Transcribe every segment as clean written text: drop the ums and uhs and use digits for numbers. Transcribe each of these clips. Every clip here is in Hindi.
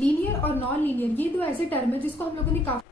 लीनियर और नॉन लीनियर ये दो ऐसे टर्म है जिसको हम लोगों ने काफी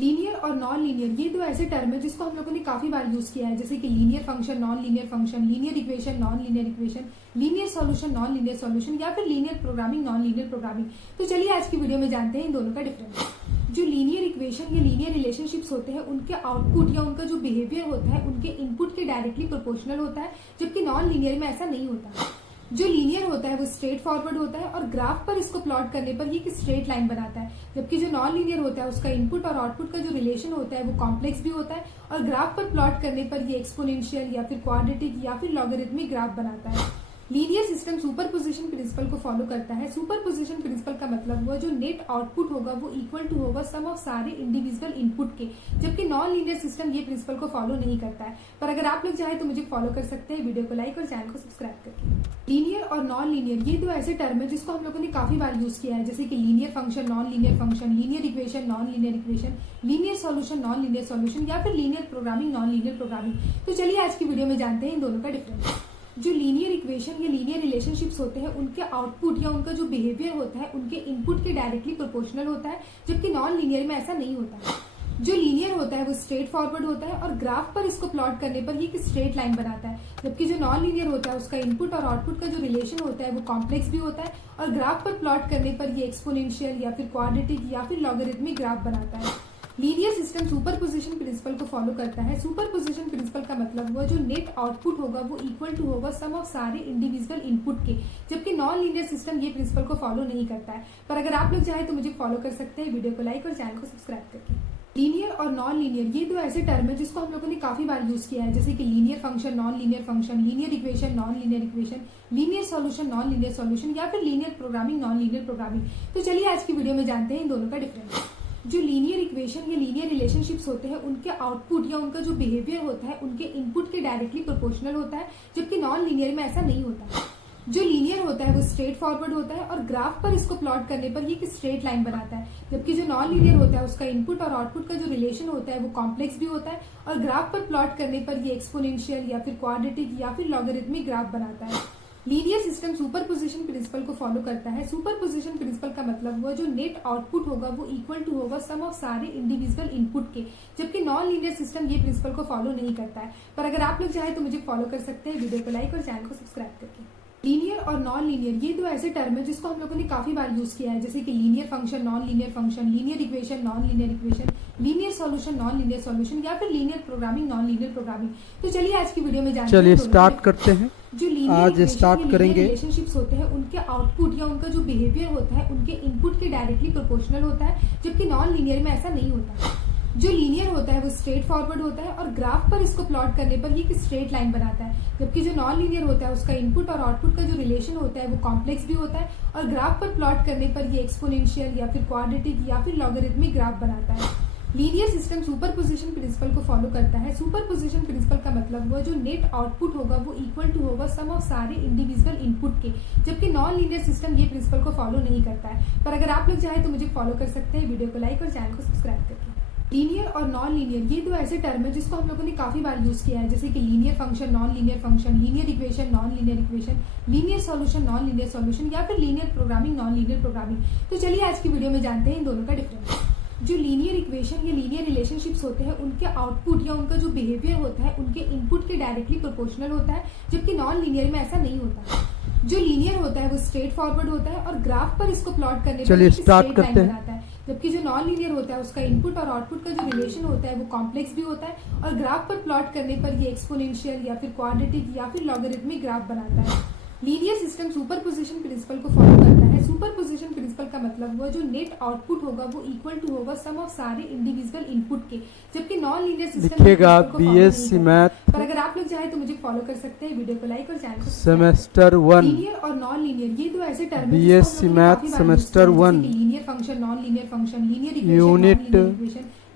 लीनियर और नॉन लीनियर ये दो ऐसे टर्म है जिसको हम लोगों ने काफी बार यूज किया है, जैसे कि linear function, nonlinear function, linear equation, nonlinear equation, linear solution, non linear solution या फिर linear programming, nonlinear programming. तो चलिए आज की वीडियो में जानते हैं इन दोनों का डिफरेंस। जो लीनियर इक्वेशन या लीनियर रिलेशनशिप्स होते हैं उनके आउटपुट या उनका जो बिहेवियर होता है उनके इनपुट के डायरेक्टली प्रोपोर्शनल होता है, जबकि नॉन लीनियर में ऐसा नहीं होता। जो लीनियर होता है वो स्ट्रेट फॉरवर्ड होता है और ग्राफ पर इसको प्लॉट करने पर ये एक स्ट्रेट लाइन बनाता है, जबकि जो नॉन लीनियर होता है उसका इनपुट और आउटपुट का जो रिलेशन होता है वो कॉम्प्लेक्स भी होता है और ग्राफ पर प्लॉट करने पर ये एक्सपोनेंशियल या फिर क्वाड्रेटिक या फिर लॉगरिथमिक ग्राफ बनाता है। लीनियर सिस्टम सुपरपोजिशन प्रिंसिपल को फॉलो करता है। सुपरपोजिशन प्रिंसिपल का मतलब हुआ जो नेट आउटपुट होगा वो इक्वल टू होगा सम ऑफ सारे इंडिविजुअल इनपुट के, जबकि नॉन लीनियर सिस्टम ये प्रिंसिपल को फॉलो नहीं करता है। पर अगर आप लोग चाहे तो मुझे फॉलो कर सकते हैं वीडियो को लाइक और चैनल को सब्सक्राइब करके। लीनियर और नॉन लीनियर ये दो ऐसे टर्म है जिसको हम लोगों ने काफी बार यूज किया है, जैसे कि linear function, nonlinear function, linear equation, nonlinear equation, linear solution, non linear solution या फिर linear programming, nonlinear programming. तो चलिए आज की वीडियो में जानते हैं इन दोनों का डिफरेंस। जो लीनियर इक्वेशन या लीनियर रिलेशनशिप्स होते हैं उनके आउटपुट या उनका जो बिहेवियर होता है उनके इनपुट के डायरेक्टली प्रोपोर्शनल होता है, जबकि नॉन लीनियर में ऐसा नहीं होता। जो लीनियर होता है वो स्ट्रेट फॉरवर्ड होता है और ग्राफ पर इसको प्लॉट करने पर ये एक स्ट्रेट लाइन बनाता है, जबकि जो नॉन लीनियर होता है उसका इनपुट और आउटपुट का जो रिलेशन होता है वो कॉम्प्लेक्स भी होता है और ग्राफ पर प्लॉट करने पर ये एक्सपोनेंशियल या फिर क्वाड्रेटिक या फिर लॉगरिथमिक ग्राफ बनाता है। लीनियर सिस्टम सुपरपोजिशन प्रिंसिपल को फॉलो करता है। सुपरपोजिशन प्रिंसिपल का मतलब हुआ जो नेट आउटपुट होगा वो इक्वल टू होगा सम ऑफ सारे इंडिविजुअल इनपुट के, जबकि नॉन लीनियर सिस्टम ये प्रिंसिपल को फॉलो नहीं करता है। पर अगर आप लोग चाहे तो मुझे फॉलो कर सकते हैं वीडियो को लाइक और चैनल को सब्सक्राइब करके। लीनियर और नॉन लीनियर ये दो ऐसे टर्म है जिसको हम लोगों ने काफी बार यूज किया है, जैसे कि linear function, nonlinear function, linear equation, nonlinear equation, linear solution, non linear solution या फिर linear programming, nonlinear programming. तो चलिए आज की वीडियो में जानते हैं इन दोनों का डिफरेंस। जो लीनियर इक्वेशन या लीनियर रिलेशनशिप्स होते हैं उनके आउटपुट या उनका जो बिहेवियर होता है उनके इनपुट के डायरेक्टली प्रोपोर्शनल होता है, जबकि नॉन लीनियर में ऐसा नहीं होता। जो लीनियर होता है वो स्ट्रेट फॉरवर्ड होता है और ग्राफ पर इसको प्लॉट करने पर ये एक स्ट्रेट लाइन बनाता है, जबकि जो नॉन लीनियर होता है उसका इनपुट और आउटपुट का जो रिलेशन होता है वो कॉम्प्लेक्स भी होता है और ग्राफ पर प्लॉट करने पर ये एक्सपोनेंशियल या फिर क्वाड्रेटिक या फिर लॉगरिथमिक ग्राफ बनाता है। लीनियर सिस्टम सुपरपोजिशन प्रिंसिपल को फॉलो करता है। सुपरपोजिशन प्रिंसिपल का मतलब हुआ जो नेट आउटपुट होगा वो इक्वल टू होगा सम ऑफ सारे इंडिविजुअल इनपुट के, जबकि नॉन लीनियर सिस्टम ये प्रिंसिपल को फॉलो नहीं करता है। पर अगर आप लोग चाहे तो मुझे फॉलो कर सकते हैं वीडियो को लाइक और चैनल को सब्सक्राइब करके। लीनियर और नॉन लीनियर ये दो ऐसे टर्म है जिसको हम लोगों ने काफी बार यूज किया है, जैसे कि linear function, nonlinear function, linear equation, nonlinear equation, linear solution, non linear solution या फिर linear programming, nonlinear programming. तो चलिए आज की वीडियो में जानते हैं। चलिए स्टार्ट करते हैं। जो आज स्टार्ट करेंगे। रिलेशनशिप्स होते हैं उनके आउटपुट या उनका जो बिहेवियर होता है उनके इनपुट के डायरेक्टली प्रोपोर्शनल होता है, जबकि नॉन लीनियर में ऐसा नहीं होता। जो लीनियर होता है वो स्ट्रेट फॉरवर्ड होता है और ग्राफ पर इसको प्लॉट करने पर ये एक स्ट्रेट लाइन बनाता है, जबकि जो नॉन लीनियर होता है उसका इनपुट और आउटपुट का जो रिलेशन होता है वो कॉम्प्लेक्स भी होता है और ग्राफ पर प्लॉट करने पर ये एक्सपोनेंशियल या फिर क्वाड्रेटिक या फिर लॉगरिथमिक ग्राफ बनाता है। लीनियर सिस्टम सुपरपोजिशन प्रिंसिपल को फॉलो करता है। सुपरपोजिशन प्रिंसिपल का मतलब हुआ जो नेट आउटपुट होगा वो इक्वल टू होगा सम ऑफ सारे इंडिविजुअल इनपुट के, जबकि नॉन लीनियर सिस्टम ये प्रिंसिपल को फॉलो नहीं करता है। पर अगर आप लोग चाहे तो मुझे फॉलो कर सकते हैं वीडियो को लाइक और चैनल को सब्सक्राइब करके। लीनियर और नॉन लीनियर ये दो ऐसे टर्म है जिसको हम लोगों ने काफी बार यूज किया है, जैसे कि linear function, nonlinear function, linear equation, nonlinear equation, linear solution, non linear solution या फिर linear programming, nonlinear programming. तो चलिए आज की वीडियो में जानते हैं इन दोनों का डिफरेंस। जो लीनियर इक्वेशन या लीनियर रिलेशनशिप्स होते हैं उनके आउटपुट या उनका जो बिहेवियर होता है उनके इनपुट के डायरेक्टली प्रोपोर्शनल होता है, जबकि नॉन लीनियर में ऐसा नहीं होता। जो लीनियर होता है वो स्ट्रेट फॉरवर्ड होता है और ग्राफ पर इसको प्लॉट करने पर एक स्ट्रेट लाइन बनाता है, जबकि जो नॉन लीनियर होता है उसका इनपुट और आउटपुट का जो रिलेशन होता है वो कॉम्प्लेक्स भी होता है और ग्राफ पर प्लॉट करने पर ये एक्सपोनेंशियल या फिर क्वाड्रेटिक या फिर लॉगरिथमिक ग्राफ बनाता है। लीनियर सिस्टम सुपरपोजिशन प्रिंसिपल को फॉलो करता है। सुपरपोजिशन प्रिंसिपल का मतलब हुआ जो नेट आउटपुट होगा वो इक्वल टू होगा सम ऑफ सारे इंडिविजुअल इनपुट के, जबकि नॉन लीनियर सिस्टम लिखेगा बीएससी मैथ। पर अगर आप लोग चाहे तो मुझे फॉलो कर सकते हैं वीडियो को लाइक और चैनल को सेमेस्टर 1 लीनियर और नॉन लीनियर ये दो ऐसे टर्म है BSc math semester 1 linear function, nonlinear function, linear equation, unit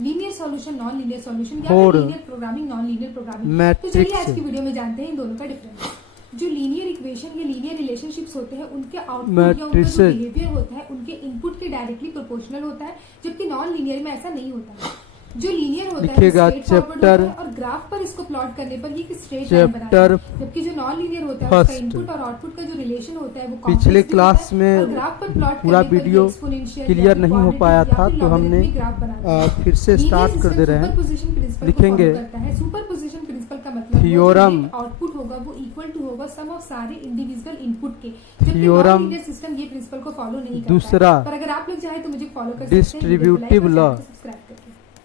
linear solution, non linear solution या फिर linear programming, nonlinear programming. तो चलिए आज की वीडियो में जानते हैं इन दोनों का डिफरेंस। जो लीनियर इक्वेशन या लीनियर रिलेशनशिप्स होते हैं उनके आउटपुट या उनका जो बिहेवियर होता है उनके इनपुट के डायरेक्टली प्रोपोर्शनल होता है, जबकि नॉन लीनियर में ऐसा नहीं होता। जो लीनियर होता लिखिएगा है वो straight forward chapter- होता है और ग्राफ पर इसको प्लॉट करने पर ये स्ट्रेट लाइन बनाता चैप्टर है, जबकि जो नॉन लीनियर होता है उसका फर्स्ट। इनपुट और आउटपुट का जो रिलेशन होता है वो पिछले complex भी क्लास होता है और में ग्राफ पर प्लॉट पूरा करने पर ये वीडियो exponential या क्लियर फिर नहीं हो quadratic पाया या था, फिर तो हमने logarithmic ग्राफ बनाता है। फिर से Linear स्टार्ट कर system दे रहे हैं। सुपरपोजिशन प्रिंसिपल को लिखेंगे फॉलो करता है। सुपरपोजिशन प्रिंसिपल का मतलब Theorem। आउटपुट होगा वो इक्वल टू होगा सम ऑफ सारे इंडिविजुअल इनपुट के, जबकि Theorem नॉन-लीनियर सिस्टम ये प्रिंसिपल को फॉलो नहीं करता दूसरा है। पर अगर आप लोग चाहे तो मुझे फॉलो कर सकते हैं Distributive law।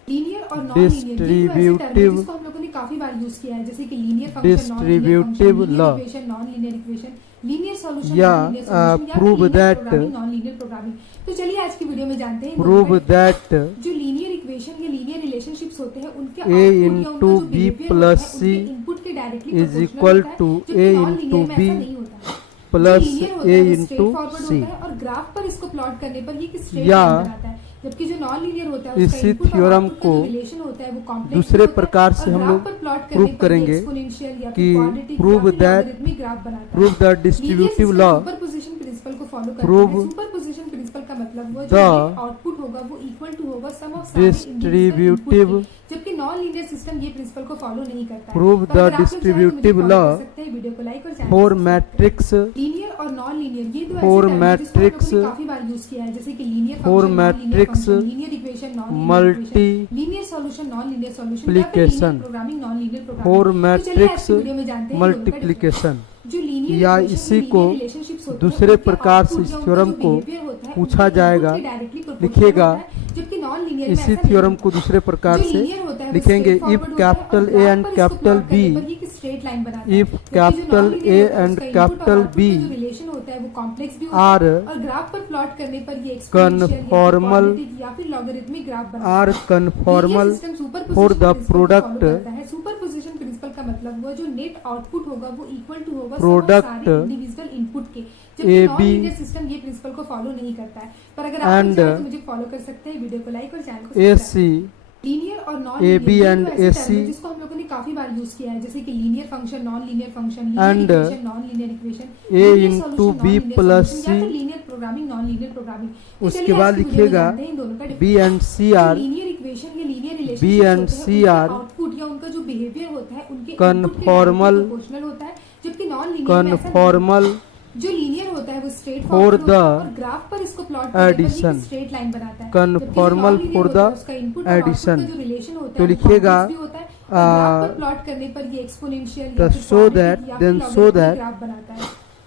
लीनियर और नॉन लीनियर Distributive जिसको हम लोगों ने काफी बार यूज किया है, जैसे कि linear Distributive law। Function nonlinear equation linear solution या non-linear solution, या prove फिर that- नॉन लीनियर प्रोग्रामिंग। तो चलिए आज की वीडियो में जानते हैं प्रूव दैट जो लीनियर इक्वेशन या लीनियर रिलेशनशिप्स होते हैं उनके A output या into उनका जो B behavior plus होता है, C उनके इनपुट के directly is equal to A into B plus A into C। और ग्राफ पर इसको प्लॉट करने पर ये स्ट्रेट या लाइन बनाता है, जबकि जो नॉन लीनियर होता है उसका इसी इनपुट और थ्योरम आउटपुट का को जो रिलेशन होता है वो complex दूसरे होता है प्रकार से और हम ग्राफ लोग पर प्लॉट करने प्रूव पर ये करेंगे exponential या कि फिर quadratic या prove फिर that- logarithmic ग्राफ बनाता है। Prove the linear distributive system law superposition principle को फॉलो करता Prove है। सुपरपोजिशन प्रिंसिपल का मतलब वो जो the आउटपुट होगा वो इक्वल टू होगा सम ऑफ सारे distributive inputs के, जबकि नॉन लीनियर सिस्टम ये प्रिंसिपल को फॉलो नहीं करता है। Prove तो the अगर आप लोग चाहें तो मुझे distributive follow law कर सकते हैं, वीडियो को लाइक और चैनल for को सब्सक्राइब करें। matrix लीनियर और नॉन लीनियर ये दो For ऐसे term हैं जिसको हम लोगों matrix ने काफी बार यूज किया है, जैसे कि linear For function matrix linear equation non multi linear solution non linear solution multiplication programming non linear for programming. तो चलिए आज matrix की वीडियो में जानते हैं इन दोनों का difference। multiplication जो लीनियर या इक्वेशन इसी लीनियर को relationships होते हैं, दूसरे उनके प्रकार से output इस या उनका थ्योरम जो को behavior होता है, पूछा उनके जाएगा। input के directly proportional लिखिएगा होता है, जबकि नॉन लीनियर में इसी ऐसा नहीं थ्योरम होता। को दूसरे प्रकार जो से linear होता है वो लिखेंगे straight if forward होता है capital और A graph and पर इसको capital plot B करने पर ये एक straight line बनाता है। if जबकि जो capital non-linear A होता है, and उसका input और capital output B का जो relation होता है वो complex भी होता है are और ग्राफ पर प्लॉट करने पर ये exponential या फिर conformal quadratic या फिर logarithmic ग्राफ बनाता है। are conformal Linear system superposition for the principle को product follow करता है। सुपरपोजिशन प्रिंसिपल का मतलब वो जो नेट आउटपुट होगा वो इक्वल टू होगा Product सारे इंडिविजुअल इनपुट के, जबकि AB नॉन लीनियर सिस्टम ये प्रिंसिपल को फॉलो नहीं करता है। पर अगर आप and चाहें तो मुझे फॉलो कर सकते हैं, वीडियो को लाइक और चैनल को AC सब्सक्राइब। लीनियर और नॉन AB लीनियर and ये दो ऐसे AC term हैं जिसको हम लोगों ने काफी बार यूज किया है, जैसे कि linear function nonlinear function And linear equation nonlinear equation A into B plus C linear programming nonlinear programming. उसके बाद लिखिएगा B and C are linear equation या linear relationship B and C are output या उनका जो बिहेवियर होता है उनके conformal प्रोपोर्शनल होता है, जबकि नॉन लीनियर में ऐसा नहीं होता। conformal जो लीनियर होता है वो स्ट्रेट For फॉरवर्ड the होता है और ग्राफ पर इसको प्लॉट करने पर addition ये स्ट्रेट लाइन बनाता है। conformal जबकि जो for non-linear the होता है, उसका input और output addition। का जो relation होता तो है वो लिखिएगा, complex भी होता है और ग्राफ पर प्लॉट करने पर ये exponential the या फिर so quadratic that- या then फिर so logarithmic that- ग्राफ बनाता है।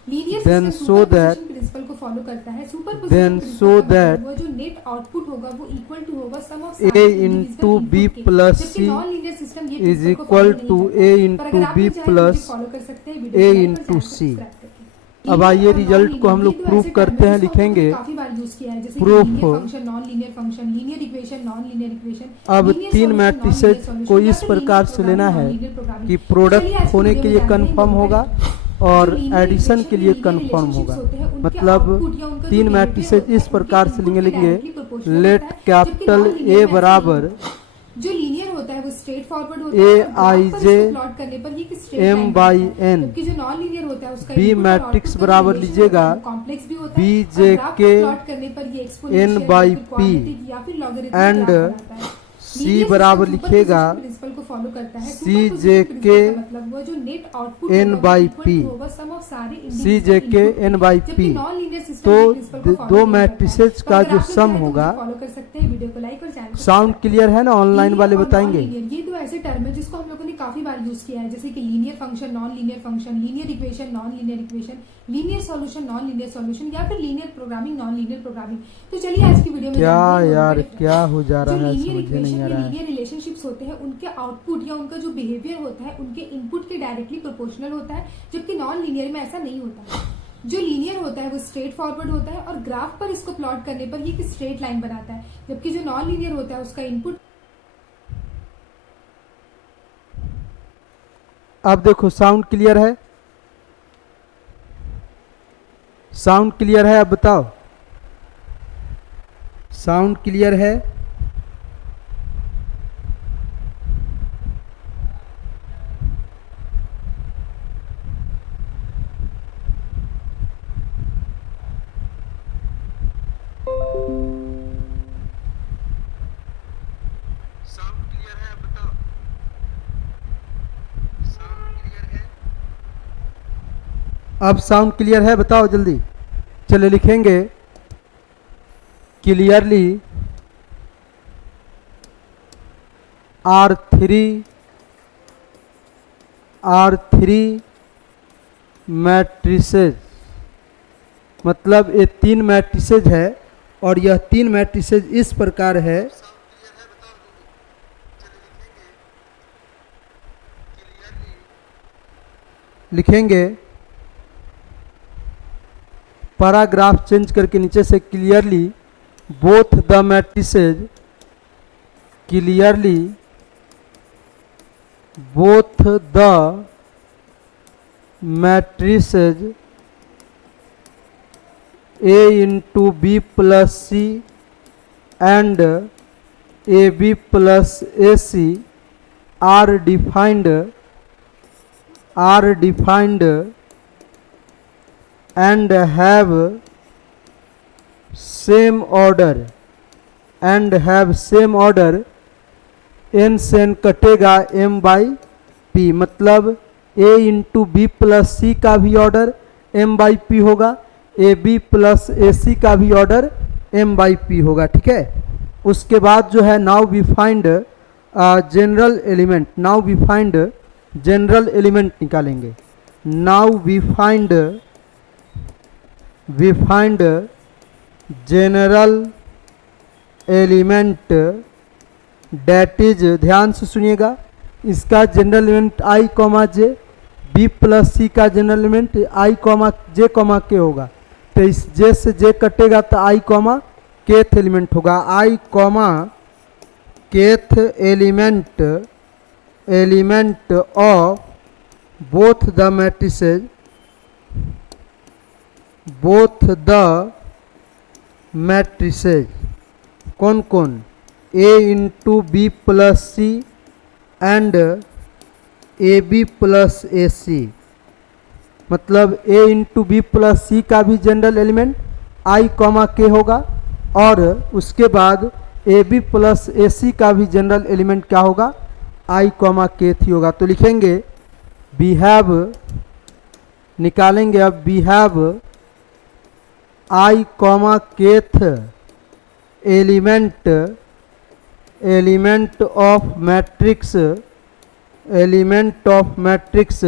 Linear then system so that- superposition principle को फॉलो करता है। then सुपरपोजिशन so that वो जो नेट आउटपुट होगा वो इक्वल टू होगा sum of A into B plus C non linear system ये is principle को equal follow नहीं to करता है। A पर into अगर आप B लोग चाहें तो plus मुझे follow कर सकते हैं, A वीडियो को like और into चैनल को C। सब्सक्राइब करके। अब आइए लीनियर और रिजल्ट को हम नॉन-लीनियर लोग ये दो प्रूव ऐसे करते हैं, term जिसको हम लोगों ने लिखेंगे काफी बार यूज किया है, जैसे कि Proof। Linear function nonlinear function linear equation nonlinear equation अब लीनियर तीन सॉल्यूशन, मैट्रिसेस नॉन-लीनियर सॉल्यूशन को या इस फिर प्रकार लीनियर से लेना प्रोग्रामिंग, है नॉन-लीनियर प्रोग्रामिंग। कि तो चलिए प्रोडक्ट आज की होने वीडियो के में लिए जानते हैं कंफर्म दोनों का होगा difference। और जो लीनियर एडिशन इक्वेशन के या लिए लीनियर कंफर्म relationships होगा। होते हैं, उनके मतलब output या उनका जो तीन behavior मैट्रिसेस होता है, इस उनके प्रकार से input के लेंगे directly proportional लेट होता है, कैपिटल जबकि A non-linear में ऐसा बराबर नहीं होता। जो लीनियर होता है वो स्ट्रेट फॉरवर्ड होता A है और I ग्राफ पर J इसको प्लॉट करने पर ये straight M line by बनता है। N जबकि जो नॉन लीनियर होता है उसका B input और मैट्रिक्स output का बराबर relation लीजिएगा होता है, वो complex भी होता है B और J ग्राफ K पर प्लॉट करने पर ये exponential N या by फिर P quadratic या फिर logarithmic and ग्राफ बनाता है। C लीनियर बराबर सिस्टम लिखिएगा सुपरपोजिशन प्रिंसिपल को फॉलो करता है। C superposition J principle K का मतलब वो जो नेट आउटपुट N होगा by वो equal P to होगा सम ऑफ सारे C J K N by जबकि P नॉन लीनियर सिस्टम तो ये प्रिंसिपल को दो follow नहीं करता है। मैट्रिसेस तो का अगर जो आप लोग सम चाहें तो होगा मुझे फॉलो कर सकते हैं, वीडियो को लाइक और चैनल को साउंड क्लियर है ना, ऑनलाइन वाले लीनियर और बताएंगे। नॉन-लीनियर ये दो ऐसे टर्म है जिसको हम लोगों ने काफी बार यूज किया है, जैसे कि linear function nonlinear function linear equation nonlinear equation linear solution non linear solution या फिर linear programming nonlinear programming. तो चलिए आज की वीडियो में क्या जानते हैं यार दोनों का क्या हो जा जो रहा है, लीनियर समझ में नहीं इक्वेशन आ या रहा है। लीनियर रिलेशनशिप्स होते हैं उनके आउटपुट या उनका जो बिहेवियर होता है उनके इनपुट के डायरेक्टली प्रोपोर्शनल होता है, जबकि नॉन लीनियर में ऐसा नहीं होता। जो लीनियर होता है वो स्ट्रेट फॉरवर्ड होता है और ग्राफ पर इसको प्लॉट करने पर ये स्ट्रेट लाइन बनाता है, जबकि जो नॉन लीनियर होता है उसका इनपुट। अब देखो साउंड क्लियर है, साउंड क्लियर है, अब बताओ साउंड क्लियर है। साउंड अब साउंड क्लियर है, बताओ जल्दी। चलिए लिखेंगे क्लियरली R3 मैट्रिसेज, मतलब ये 3 मैट्रिसेज है और यह 3 मैट्रिसेज इस प्रकार है। लिखेंगे पैराग्राफ चेंज करके नीचे से clearly both the matrices, clearly both the matrices A into B plus C and AB plus AC are defined and have same order n से n कटेगा m by p, मतलब A into B plus C का भी ऑर्डर m by p होगा, ए बी प्लस ए सी का भी ऑर्डर m by p होगा। ठीक है, उसके बाद जो है now we find general element, now we find general element निकालेंगे। Now we find general element that is, ध्यान से सुनिएगा, इसका general element i comma J, B plus C का general element i comma J comma K होगा, तो इस जे से जे कटेगा तो i कॉमा केथ एलिमेंट होगा। i comma kth element of both the matrices, कौन कौन, a into B plus C and A B plus A C, मतलब a into B plus C का भी general element i comma K होगा और उसके बाद ए बी प्लस ए सी का भी जनरल एलिमेंट क्या होगा, i कॉमा के थी होगा। तो लिखेंगे वी हैव, निकालेंगे अब we have i comma kth element of matrix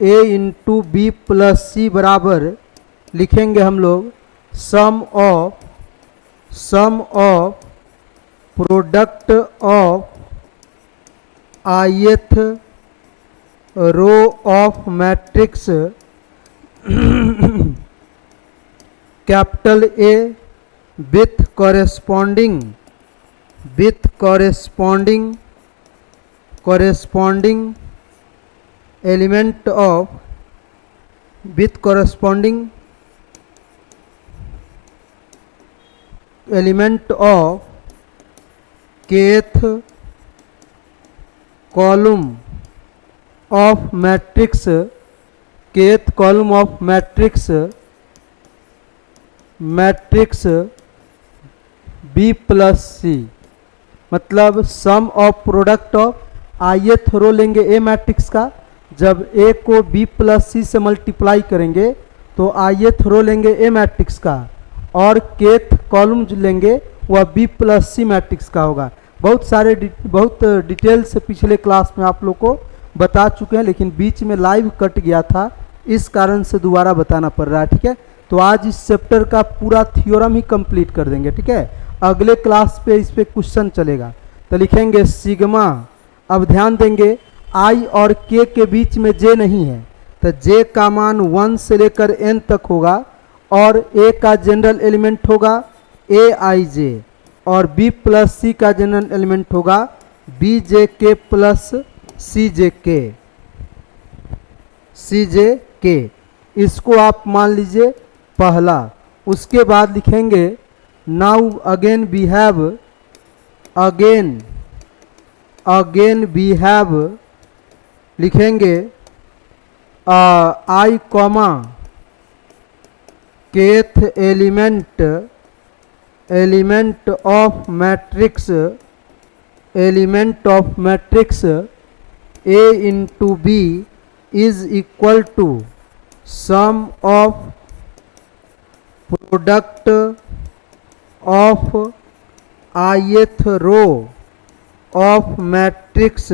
a into B plus C बराबर लिखेंगे हम लोग sum of product of ith row of matrix capital A with corresponding element of kth column of matrix, B plus C, मतलब sum of product of ith row लेंगे ए मैट्रिक्स का, जब a को b प्लस सी से मल्टीप्लाई करेंगे तो ith रो लेंगे ए मैट्रिक्स का और केथ कॉलम जो लेंगे वह b प्लस सी मैट्रिक्स का होगा। बहुत डिटेल से पिछले क्लास में आप लोग को बता चुके हैं, लेकिन बीच में लाइव कट गया था, इस कारण से दोबारा बताना पड़ रहा है। ठीक है, तो आज इस चैप्टर का पूरा थ्योरम ही कंप्लीट कर देंगे। ठीक है, अगले क्लास पे इस पे क्वेश्चन चलेगा। तो लिखेंगे सिग्मा, अब ध्यान देंगे i और k के बीच में j नहीं है, तो j का मान 1 से लेकर n तक होगा और a का जनरल एलिमेंट होगा aij और b प्लस c का जनरल एलिमेंट होगा bjk प्लस cjk। इसको आप मान लीजिए पहला। उसके बाद लिखेंगे नाउ अगेन वी हैव लिखेंगे i comma kth element of matrix a into B is equal to sum of product of ith row of matrix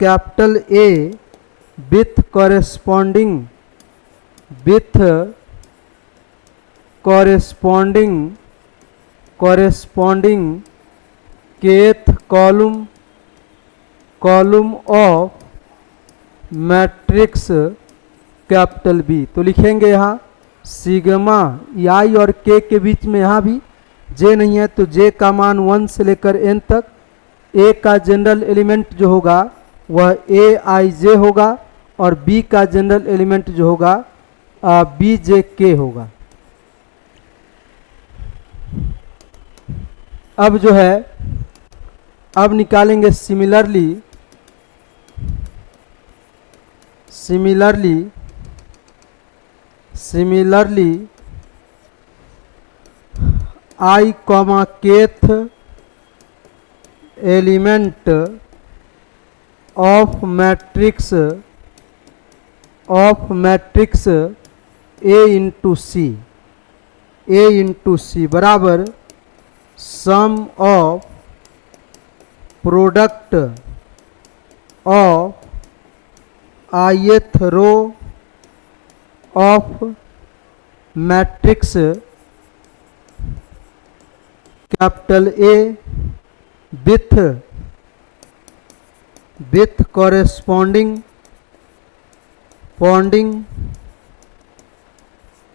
capital A with corresponding kth column of matrix capital B। तो लिखेंगे यहाँ सिग्मा आई और के बीच में यहाँ भी जे नहीं है तो जे का मान 1 से लेकर n तक, ए का जनरल एलिमेंट जो होगा वह ए आई जे होगा और बी का जनरल एलिमेंट जो होगा बी जे के होगा। अब जो है अब निकालेंगे similarly I comma kth element of matrix A into C बराबर sum of product of ith row of matrix capital A with corresponding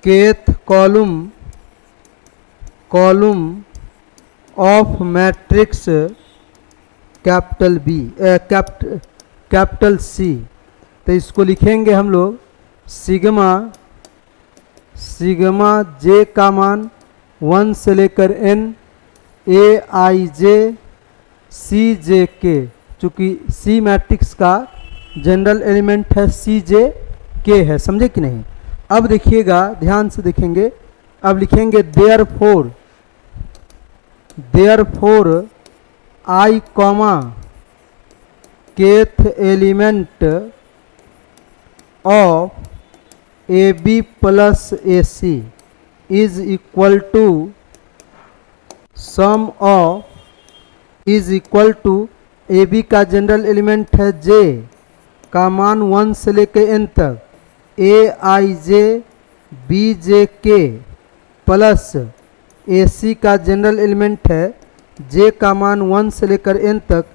kth column of matrix capital B capital C। तो इसको लिखेंगे हम लोग सिग्मा जे का मान 1 से लेकर n ए आई जे सी जे के, चूँकि सी मैट्रिक्स का जनरल एलिमेंट है सी जे के है, समझे कि नहीं। अब देखिएगा ध्यान से देखेंगे, अब लिखेंगे therefore I comma kth element of A B plus A C is equal to sum of A B का जनरल एलिमेंट है जे का मान 1 से लेकर n तक ए आई जे बी जे के प्लस ए सी का जनरल एलिमेंट है जे का मान 1 से लेकर n तक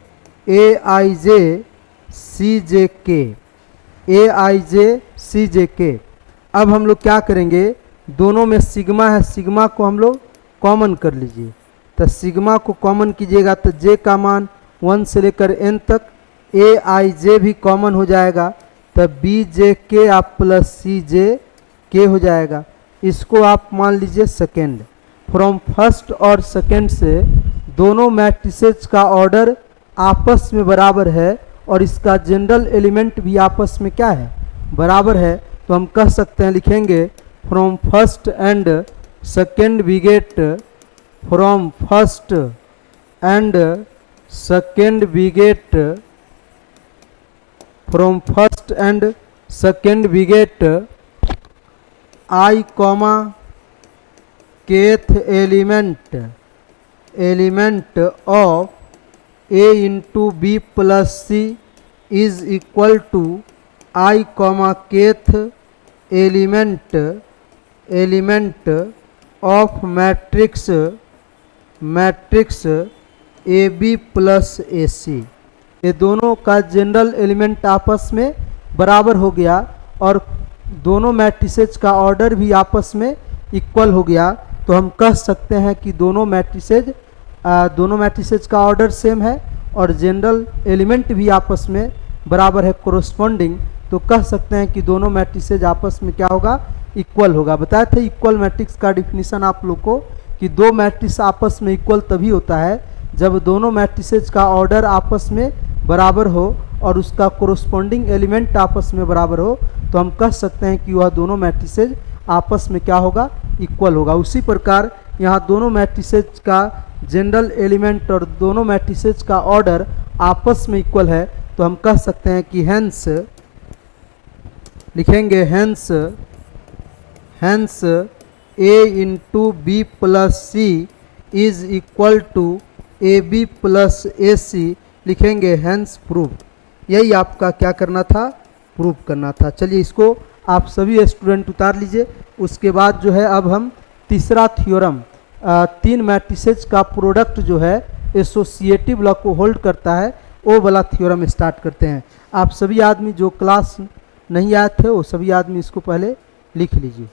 ए आई जे सी जे के। अब हम लोग क्या करेंगे, दोनों में सिग्मा है, सिग्मा को हम लोग कॉमन कर लीजिए। तो सिग्मा को कॉमन कीजिएगा तो जे का मान 1 से लेकर n तक, ए आई जे भी कॉमन हो जाएगा तब बी जे के आप प्लस सी जे के हो जाएगा। इसको आप मान लीजिए सेकेंड। फ्रॉम फर्स्ट और सेकेंड से दोनों मैट्रिसेस का ऑर्डर आपस में बराबर है और इसका जनरल एलिमेंट भी आपस में क्या है, बराबर है। तो हम कह सकते हैं, लिखेंगे from first and second we get from first and second we get from first and second we get i comma kth element of A into B plus C is equal to i comma kth element of matrix A B plus A C. ये दोनों का जनरल एलिमेंट आपस में बराबर हो गया और दोनों मैट्रिसेस का ऑर्डर भी आपस में इक्वल हो गया। तो हम कह सकते हैं कि दोनों मैट्रिसेस का ऑर्डर सेम है और जनरल एलिमेंट भी आपस में बराबर है, कोरोस्पॉन्डिंग। तो कह सकते हैं कि दोनों मैट्रिसेस आपस में क्या होगा, इक्वल होगा। बताए थे इक्वल मैट्रिक्स का डिफिनीशन आप लोग को कि दो मैट्रिक्स आपस में इक्वल तभी होता है जब दोनों मैट्रिसेस का ऑर्डर आपस में बराबर हो और उसका कोरोस्पॉन्डिंग एलिमेंट आपस में बराबर हो। तो हम कह सकते हैं कि वह दोनों मैट्रिसेस आपस में क्या होगा, इक्वल होगा। उसी प्रकार यहाँ दोनों मैट्रिसेस का जनरल एलिमेंट और दोनों मैट्रिसेस का ऑर्डर आपस में इक्वल है। तो हम कह सकते हैं कि लिखेंगे hence A into B plus C is equal to A B plus A C, लिखेंगे हेंस प्रूव। यही आपका क्या करना था, प्रूव करना था। चलिए इसको आप सभी स्टूडेंट उतार लीजिए। उसके बाद जो है अब हम तीसरा थ्योरम, तीन मैट्रिसेज का प्रोडक्ट जो है एसोसिएटिव लॉ को होल्ड करता है, वो वाला थ्योरम स्टार्ट करते हैं। आप सभी आदमी जो क्लास नहीं आए थे वो सभी आदमी इसको पहले लिख लीजिए।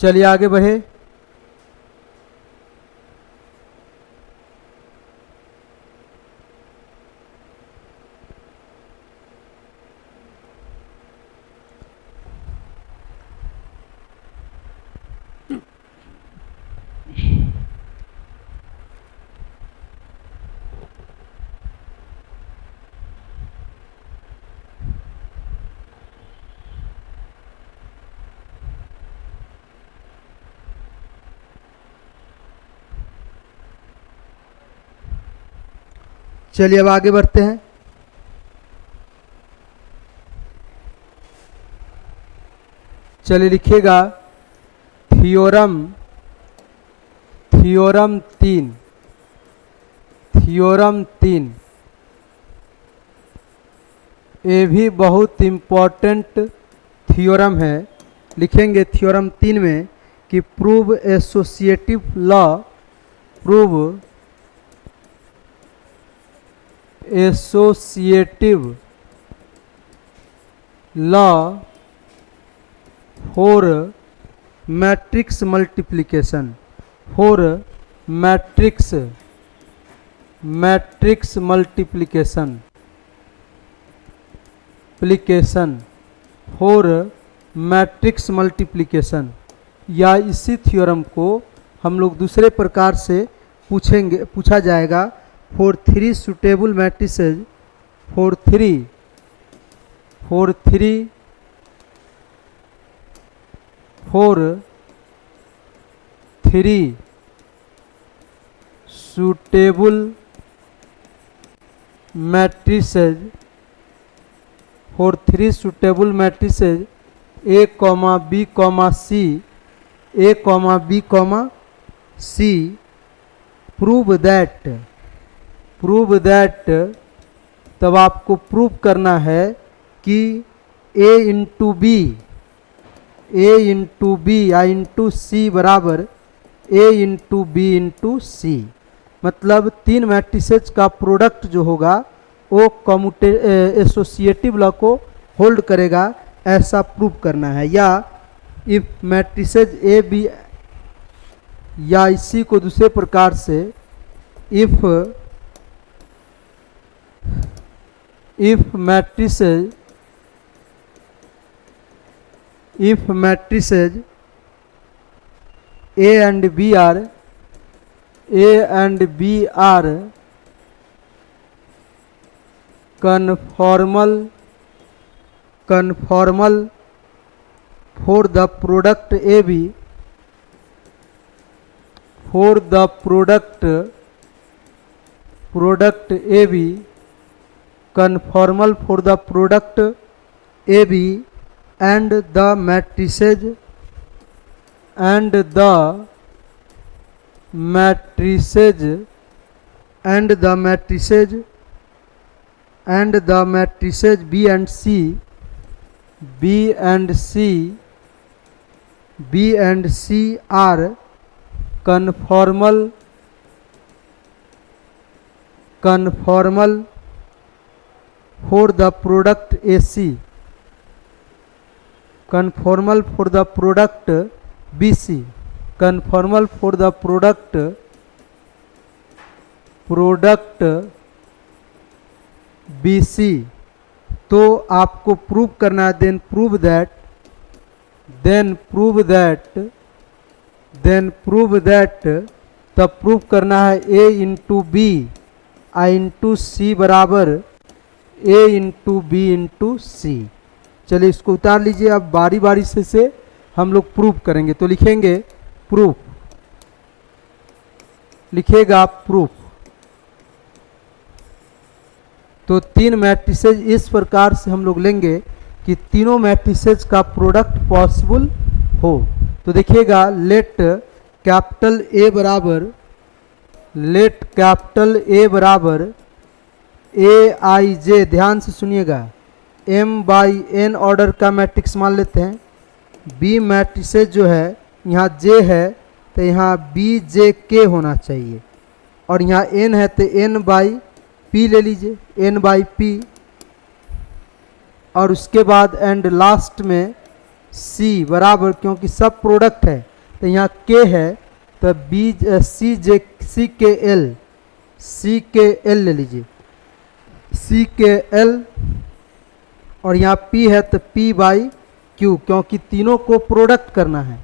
चलिए आगे बढ़े। चलिए अब आगे बढ़ते हैं। चलिए लिखिएगा थ्योरम तीन। ये भी बहुत इम्पोर्टेंट थ्योरम है। लिखेंगे थ्योरम 3 में कि prove associative law, prove associative law for matrix multiplication, for matrix multiplication for matrix multiplication. या इसी थ्योरम को हम लोग दूसरे प्रकार से पूछा जाएगा for three suitable matrices, for three suitable matrices, for three suitable matrices A, B, C, A, B, C, prove that तब आपको प्रूव करना है कि A इंटू बी या इंटू सी बराबर A इंटू बी इंटू सी। मतलब तीन मैट्रिसेज का प्रोडक्ट जो होगा वो एसोसिएटिव लॉ को होल्ड करेगा, ऐसा प्रूव करना है। या इफ मैट्रिसेज ए बी, या इसी को दूसरे प्रकार से if matrices A and B are conformal for the product AB, conformal for the product AB and the matrices B and C are conformal for the product AC, conformal for the product BC, conformal for the product BC। तो आपको प्रूव करना है देन प्रूव दैट तब प्रूव करना है A into B i into C बराबर A into B into C. चलिए इसको उतार लीजिए। अब बारी बारी से हम लोग प्रूफ करेंगे। तो लिखेंगे प्रूफ, लिखेगा प्रूफ। तो तीन मैट्रिसेज इस प्रकार से हम लोग लेंगे कि तीनों मैट्रिसेज का प्रोडक्ट पॉसिबल हो। तो देखिएगा लेट कैपिटल ए बराबर ए आई जे, ध्यान से सुनिएगा, एम बाई एन ऑर्डर का मैट्रिक्स मान लेते हैं। बी मैट्रिसेज जो है यहाँ जे है तो यहाँ बी जे के होना चाहिए, और यहाँ एन है तो एन बाई पी ले लीजिए, एन बाई पी। और उसके बाद एंड लास्ट में सी बराबर, क्योंकि सब प्रोडक्ट है तो यहाँ के है तो बी सी के एल ले लीजिए, सी के एल। और यहाँ पी है तो पी बाई क्यू, क्योंकि तीनों को प्रोडक्ट करना है।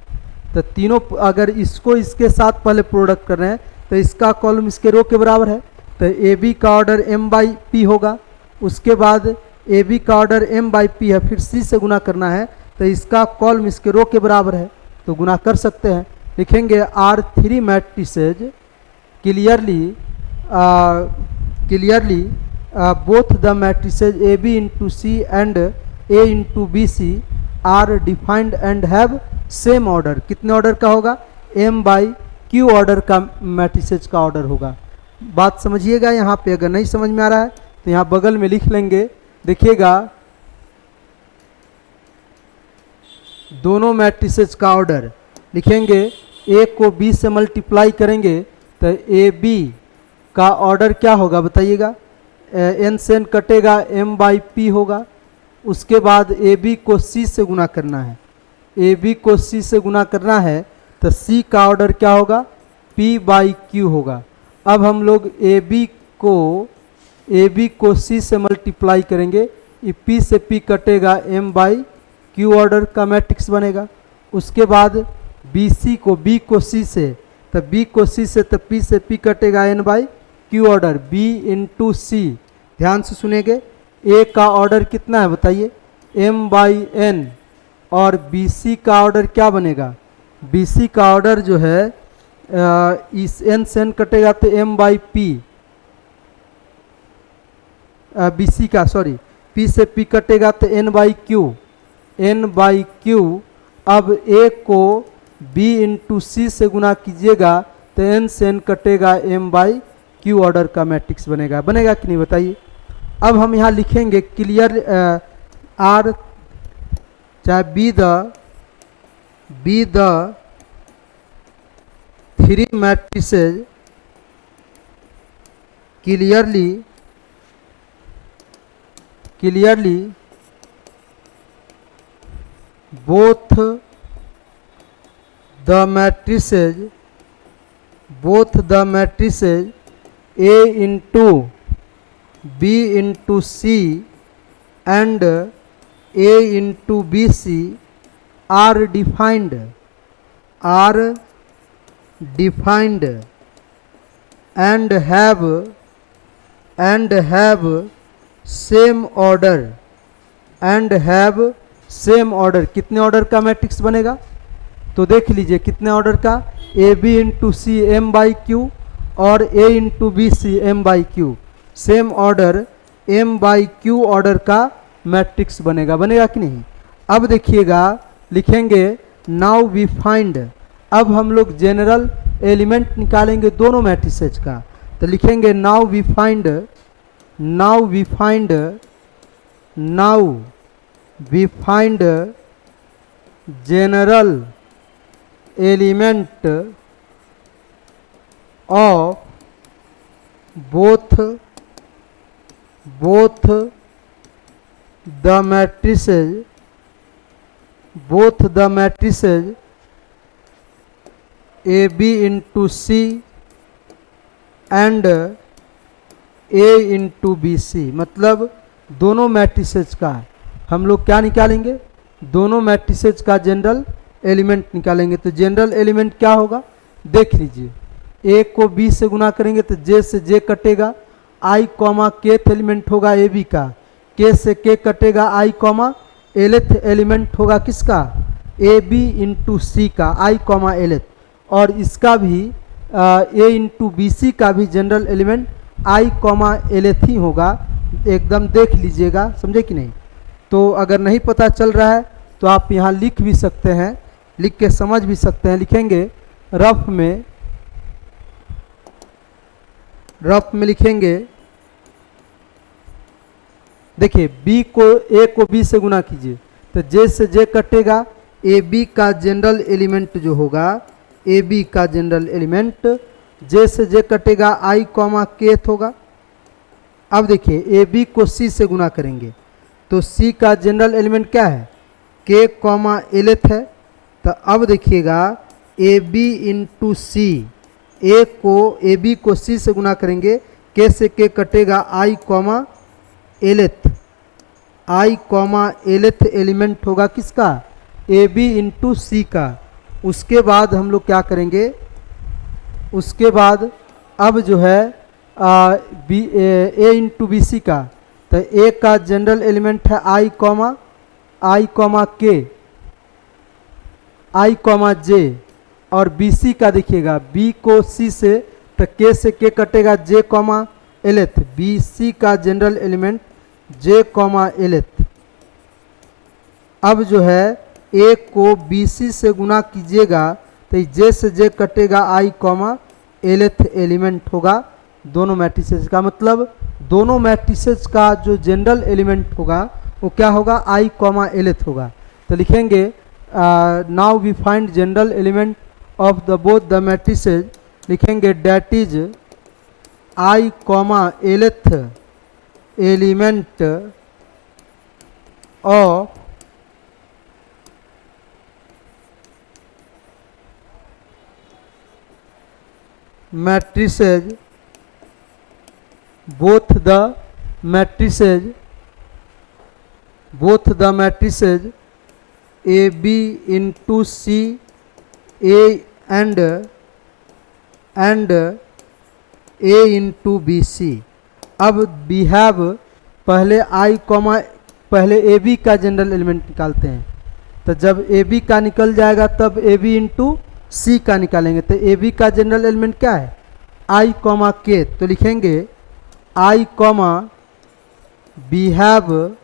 तो तीनों अगर इसको इसके साथ पहले प्रोडक्ट कर रहे हैं तो इसका कॉलम इसके रो के बराबर है, तो ए बी का ऑर्डर एम बाई पी होगा। उसके बाद ए बी का ऑर्डर एम बाई पी है, फिर सी से गुना करना है तो इसका कॉलम इसके रो के बराबर है, तो गुना कर सकते हैं। लिखेंगे are three matrices clearly both the matrices AB into C and A into BC are defined and have same order। कितने ऑर्डर का होगा? M by Q ऑर्डर का मैट्रिसेज का ऑर्डर होगा। बात समझिएगा। यहाँ पे अगर नहीं समझ में आ रहा है तो यहाँ बगल में लिख लेंगे। देखिएगा दोनों मैट्रिसेज का ऑर्डर लिखेंगे। A को B से मल्टीप्लाई करेंगे तो AB का ऑर्डर क्या होगा बताइएगा? एन से एन कटेगा, एम बाई पी होगा। उसके बाद ए बी को सी से गुना करना है, ए बी को सी से गुना करना है तो सी का ऑर्डर क्या होगा? पी बाई क्यू होगा। अब हम लोग ए बी को सी से मल्टीप्लाई करेंगे, ये पी से पी कटेगा, एम बाई क्यू ऑर्डर का मैट्रिक्स बनेगा। उसके बाद बी सी को बी को सी से, तो बी को सी से तो पी से पी कटेगा, n by q order B into C. ध्यान से सुनेंगे। ए का ऑर्डर कितना है बताइए? M by n. और बी सी का ऑर्डर क्या बनेगा? बी सी का ऑर्डर जो है इस एन से एन कटेगा तो M by P, B C का सॉरी पी से पी कटेगा तो N by Q, N by Q. अब ए को बी इंटू सी से गुना कीजिएगा तो एन से एन कटेगा, एम बाई क्यू ऑर्डर का मैट्रिक्स बनेगा। बनेगा कि नहीं बताइए? अब हम यहाँ लिखेंगे क्लियर आर चाहे be the three matrices clearly both the matrices A into B into C and A into BC are defined and have same order। कितने ऑर्डर का मैट्रिक्स बनेगा? तो देख लीजिए कितने ऑर्डर का? A B into C m by q और A into B C m by q, same order m by q order का मैट्रिक्स बनेगा। बनेगा कि नहीं? अब देखिएगा लिखेंगे नाउ वी फाइंड। अब हम लोग जनरल एलिमेंट निकालेंगे दोनों मैट्रिसेज का। तो लिखेंगे now we find general element of both the matrices AB into C and A into BC। मतलब दोनों मैट्रिसेज का हम लोग क्या निकालेंगे? दोनों मैट्रिसेज का जनरल एलिमेंट निकालेंगे। तो जनरल एलिमेंट क्या होगा देख लीजिए। ए को बी से गुना करेंगे तो जे से जे कटेगा, आई कॉमा केथ एलिमेंट होगा ए बी का, के से के कटेगा आई कॉमा एलेथ एलिमेंट होगा किसका, ए बी इंटू सी का, आई कॉमा एलेथ। और इसका भी ए इंटू बी सी का भी जनरल एलिमेंट आई कॉमा एलेथ ही होगा, एकदम देख लीजिएगा, समझे कि नहीं। तो अगर नहीं पता चल रहा है तो आप यहाँ लिख भी सकते हैं, लिख के समझ भी सकते हैं। लिखेंगे रफ में लिखेंगे, देखिए बी को ए को बी से गुना कीजिए तो जे से जे कटेगा, ए बी का जनरल एलिमेंट जो होगा, ए बी का जनरल एलिमेंट जे से जे कटेगा आई कॉमा केथ होगा। अब देखिए ए बी को सी से गुना करेंगे तो सी का जनरल एलिमेंट क्या है, के कॉमा एलेथ है। तो अब देखिएगा A B into C, A B को सी से गुना करेंगे, के से के कटेगा I comma lth, I comma lth element होगा किसका, ए बी इंटू सी का। उसके बाद हम लोग क्या करेंगे, उसके बाद अब जो है बी ए इंटू बी सी का, तो ए का जनरल एलिमेंट है आई कॉमा के, आई कॉमा जे। और बी सी का देखिएगा, बी को सी से तो के से के कटेगा जे कॉमा एलेथ, बी सी का जनरल एलिमेंट जे कॉमा एलेथ। अब जो है ए को बी सी से गुना कीजिएगा तो जे से जे कटेगा आई कॉमा एलेथ एलिमेंट होगा दोनों मैट्रिसेस का। मतलब दोनों मैट्रिसेस का जो जनरल एलिमेंट होगा वो क्या होगा, आई कॉमा एलेथ होगा। तो लिखेंगे now we find general element of the both the matrices, लिखेंगे that is i comma lth element of matrices, both the matrices A B into C, A and A into B C। अब we have पहले I कॉमा पहले ए बी का जनरल एलिमेंट निकालते हैं, तो जब ए बी का निकल जाएगा तब ए बी इंटू सी का निकालेंगे। तो ए बी का जनरल एलिमेंट क्या है, आई कॉमा के। तो लिखेंगे i comma we have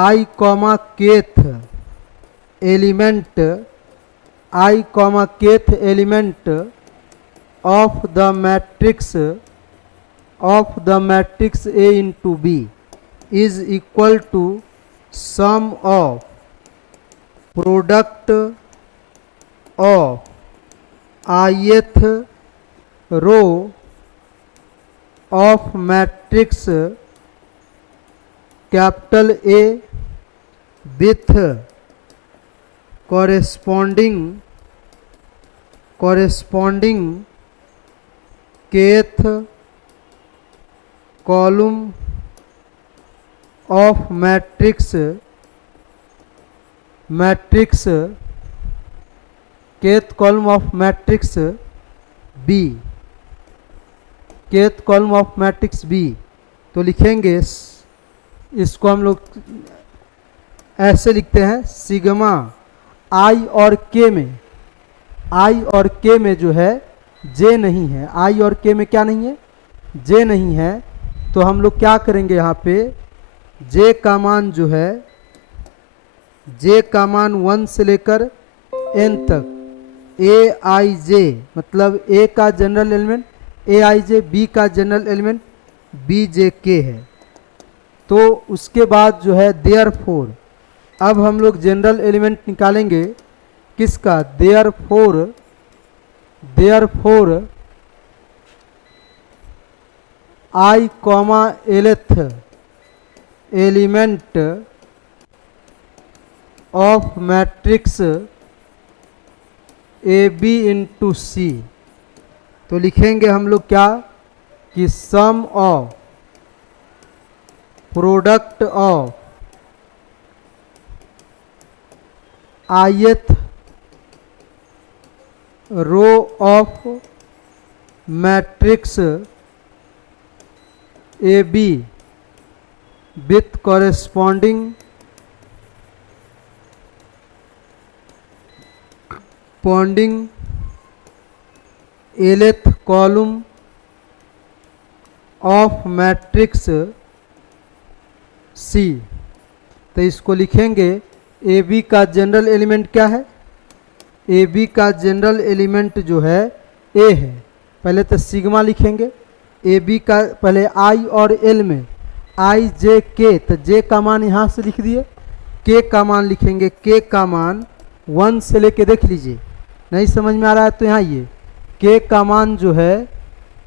i comma kth element, i comma kth element of the matrix A into B is equal to sum of product of ith row of matrix capital A with corresponding kth column of matrix kth column of matrix B, kth column of matrix B. तो लिखेंगे इसको हम लोग ऐसे लिखते हैं, सिग्मा आई और के में जो है जे नहीं है, आई और के में क्या नहीं है, जे नहीं है। तो हम लोग क्या करेंगे, यहाँ पे जे का मान जो है, जे का मान 1 से लेकर n तक ए आई जे, मतलब ए का जनरल एलिमेंट ए आई जे, बी का जनरल एलिमेंट बी जे के है। तो उसके बाद जो है देयरफॉर, अब हम लोग जनरल एलिमेंट निकालेंगे किसका, therefore I comma lth element of matrix A B into C. तो लिखेंगे हम लोग क्या कि sum of product of ith row of matrix A B with corresponding nth column of matrix C. तो इसको लिखेंगे ए बी का जनरल एलिमेंट क्या है, ए बी का जनरल एलिमेंट जो है ए है। पहले तो सिग्मा लिखेंगे ए बी का, पहले आई और एल में आई जे के, तो जे का मान यहाँ से लिख दिए, के का मान लिखेंगे, के का मान 1 से लेके देख लीजिए, नहीं समझ में आ रहा है तो यहाँ ये के का मान जो है,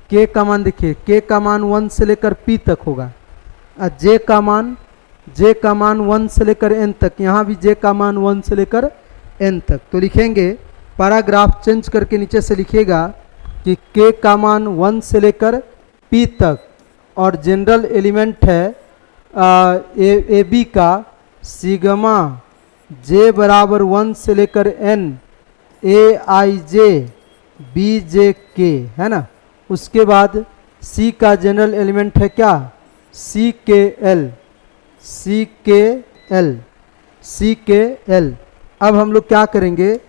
के का मान देखिए, के का मान 1 से लेकर पी तक होगा, और जे का मान 1 से लेकर एन तक, यहाँ भी जे का मान 1 से लेकर एन तक। तो लिखेंगे पैराग्राफ चेंज करके नीचे से लिखिएगा कि के का मान 1 से लेकर पी तक और जनरल एलिमेंट है ए बी का सिग्मा जे बराबर 1 से लेकर N A I J B J के, है ना। उसके बाद सी का जनरल एलिमेंट है क्या, सी के एल, सी के एल, सी के एल। अब हम लोग क्या करेंगे,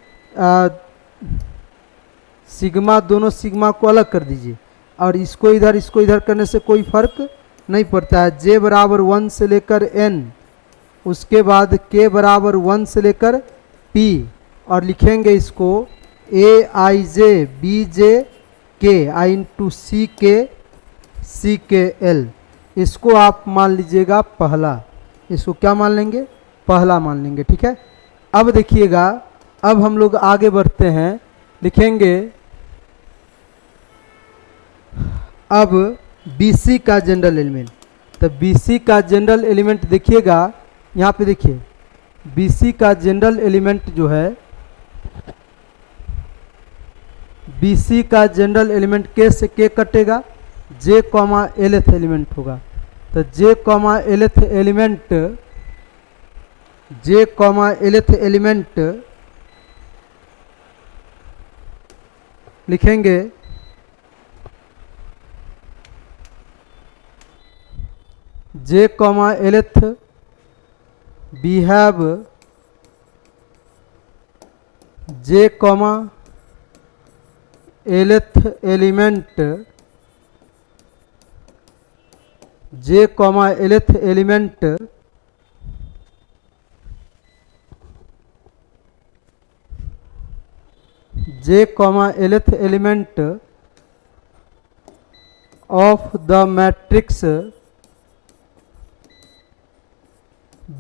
सिग्मा, दोनों सिग्मा को अलग कर दीजिए और इसको इधर करने से कोई फर्क नहीं पड़ता है। जे बराबर 1 से लेकर एन, उसके बाद के बराबर 1 से लेकर पी, और लिखेंगे इसको ए आई जे बी जे के आई इंटू सी के एल। इसको आप मान लीजिएगा पहला, इसको क्या मान लेंगे, पहला मान लेंगे, ठीक है। अब देखिएगा, अब हम लोग आगे बढ़ते हैं, लिखेंगे अब BC का जनरल एलिमेंट। तो BC का जनरल एलिमेंट देखिएगा, यहाँ पे देखिए BC का जनरल एलिमेंट जो है, BC का जनरल एलिमेंट के से के कटेगा, जे कॉमा एलथ एलिमेंट होगा। तो जे कॉमा एलथ एलिमेंट लिखेंगे j comma lth we have j comma lth element, j comma lth element j comma lth element of the matrix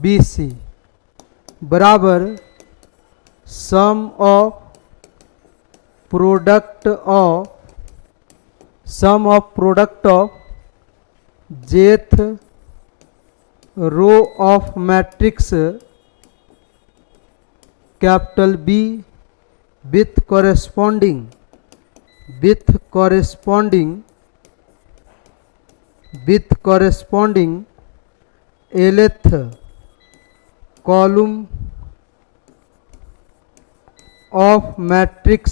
BC बराबर sum of product of jth row of matrix capital B with corresponding lth column of matrix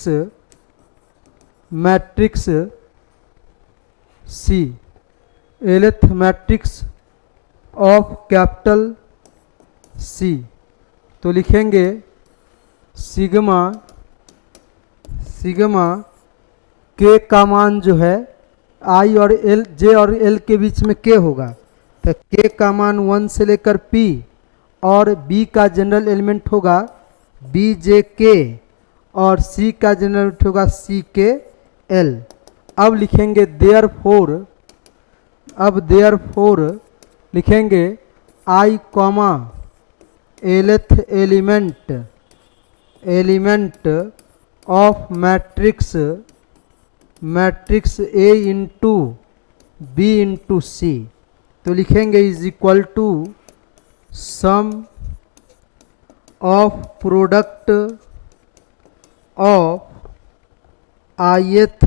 C, lth matrix of capital C। तो लिखेंगे सिग्मा के का मान जो है आई और एल, जे और एल के बीच में के होगा, तो के का मान 1 से लेकर पी, और बी का जनरल एलिमेंट होगा बी जे के, और सी का जनरल एलिमेंट होगा सी के एल। अब लिखेंगे देयरफॉर लिखेंगे i comma lth element of matrix A into B into C. तो लिखेंगे is equal to sum of product of ith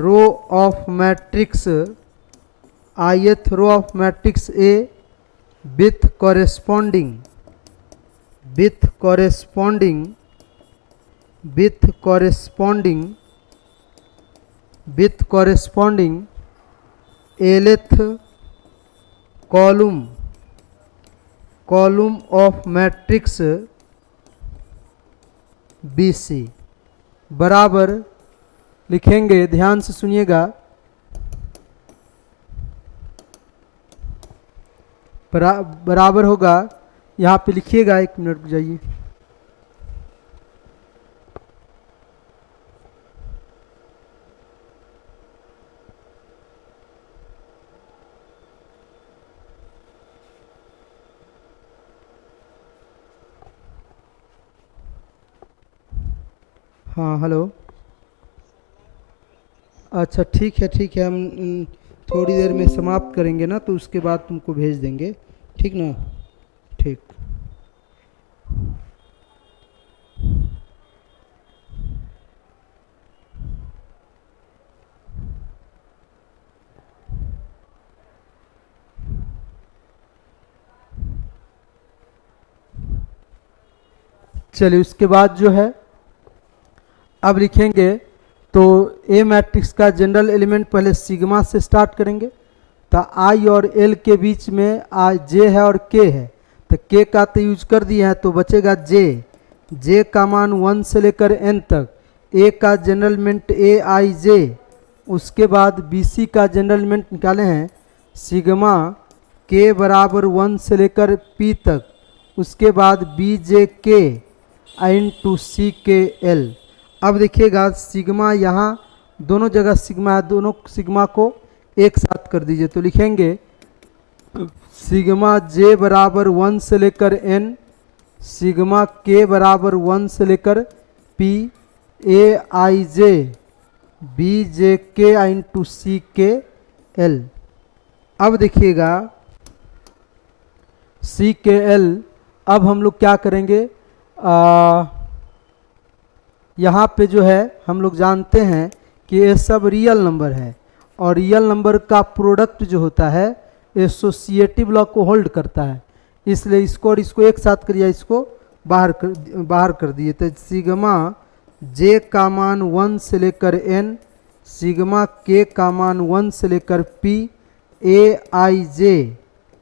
row of matrix A with corresponding lth column of matrix BC बराबर लिखेंगे, ध्यान से सुनिएगा, बराबर होगा, यहाँ पे लिखिएगा, 1 मिनट रुक जाइए। हाँ हेलो, अच्छा ठीक है, हम थोड़ी देर में समाप्त करेंगे ना, तो उसके बाद तुमको भेज देंगे, ठीक ना? ठीक। चलिए, उसके बाद जो है अब लिखेंगे, तो ए मैट्रिक्स का जनरल एलिमेंट पहले सिग्मा से स्टार्ट करेंगे। तो आई और एल के बीच में जे है और के है, तो के का तो यूज कर दिए हैं, तो बचेगा जे का मान 1 से लेकर n तक, ए का जनरल एलिमेंट ए आई जे। उसके बाद बी सी का जनरल एलिमेंट निकाले हैं सिग्मा के बराबर 1 से लेकर p तक, उसके बाद बी जे के इंटू सी के एल। अब देखिएगा सिग्मा, यहाँ दोनों जगह सिग्मा है, दोनों सिग्मा को एक साथ कर दीजिए, तो लिखेंगे सिग्मा जे बराबर 1 से लेकर n, सिग्मा के बराबर 1 से लेकर p, ए आई जे बी जे के इंटू सी के एल। अब देखिएगा सी के एल, अब हम लोग क्या करेंगे, यहाँ पे जो है हम लोग जानते हैं कि ये सब रियल नंबर है, और रियल नंबर का प्रोडक्ट जो होता है एसोसिएटिव लॉ को होल्ड करता है, इसलिए इसको और इसको एक साथ करिए, इसको बाहर कर दिए। तो सिग्मा जे का मान 1 से लेकर n, सिग्मा के का मान 1 से लेकर p, ए आई जे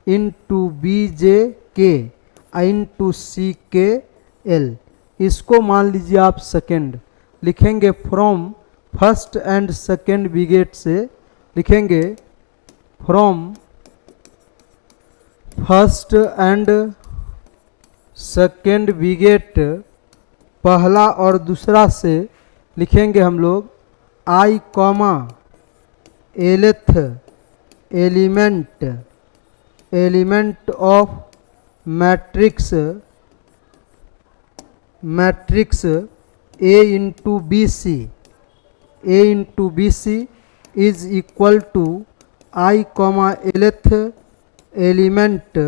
इंटू बी जे के इंटू सी के एल। इसको मान लीजिए आप सेकेंड, लिखेंगे from first and second we get से, लिखेंगे from first and second we get, पहला और दूसरा से लिखेंगे हम लोग i comma lth element of matrix A into B C is equal to i comma lth element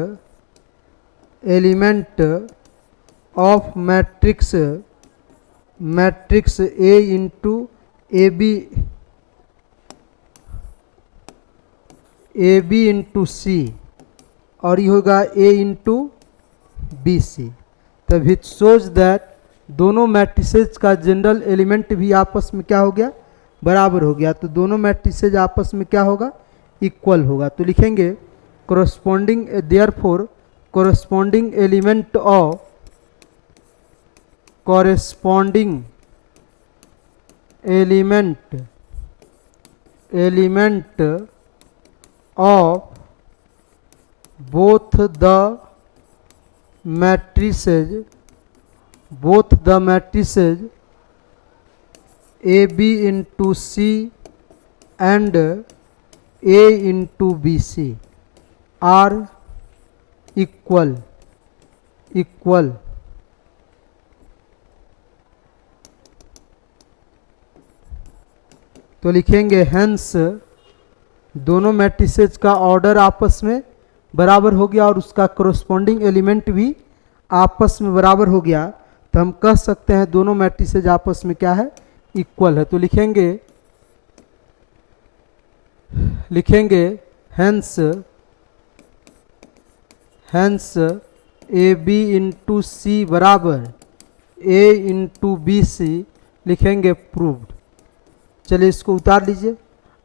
of matrix A into A B into C, और ये होगा ए इंटू बी सी। तब इट शोज दैट दोनों मैट्रिसेज का जनरल एलिमेंट भी आपस में क्या हो गया, बराबर हो गया। तो दोनों मैट्रिसेज आपस में क्या होगा, इक्वल होगा। तो लिखेंगे corresponding therefore corresponding element of both the matrices AB into C and A into BC are equal। तो लिखेंगे हेंस दोनों मैट्रिसेज का ऑर्डर आपस में बराबर हो गया और उसका कोरोस्पोंडिंग एलिमेंट भी आपस में बराबर हो गया। तो हम कह सकते हैं दोनों मैट्रिसेज आपस में क्या है, इक्वल है। तो लिखेंगे हेंस ए बी इंटू सी बराबर ए इंटू बी सी, लिखेंगे प्रूव्ड। चलिए इसको उतार लीजिए।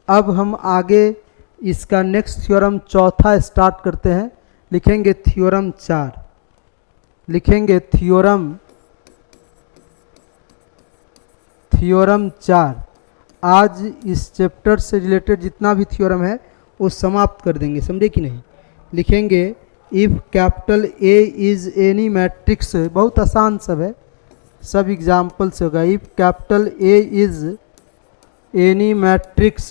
अब हम आगे इसका नेक्स्ट थ्योरम चौथा स्टार्ट करते हैं। लिखेंगे थ्योरम 4, लिखेंगे थ्योरम 4। आज इस चैप्टर से रिलेटेड जितना भी थ्योरम है वो समाप्त कर देंगे, समझे कि नहीं। लिखेंगे if capital A is any matrix, बहुत आसान सब है, सब एग्जाम्पल से होगा। If capital A is any matrix,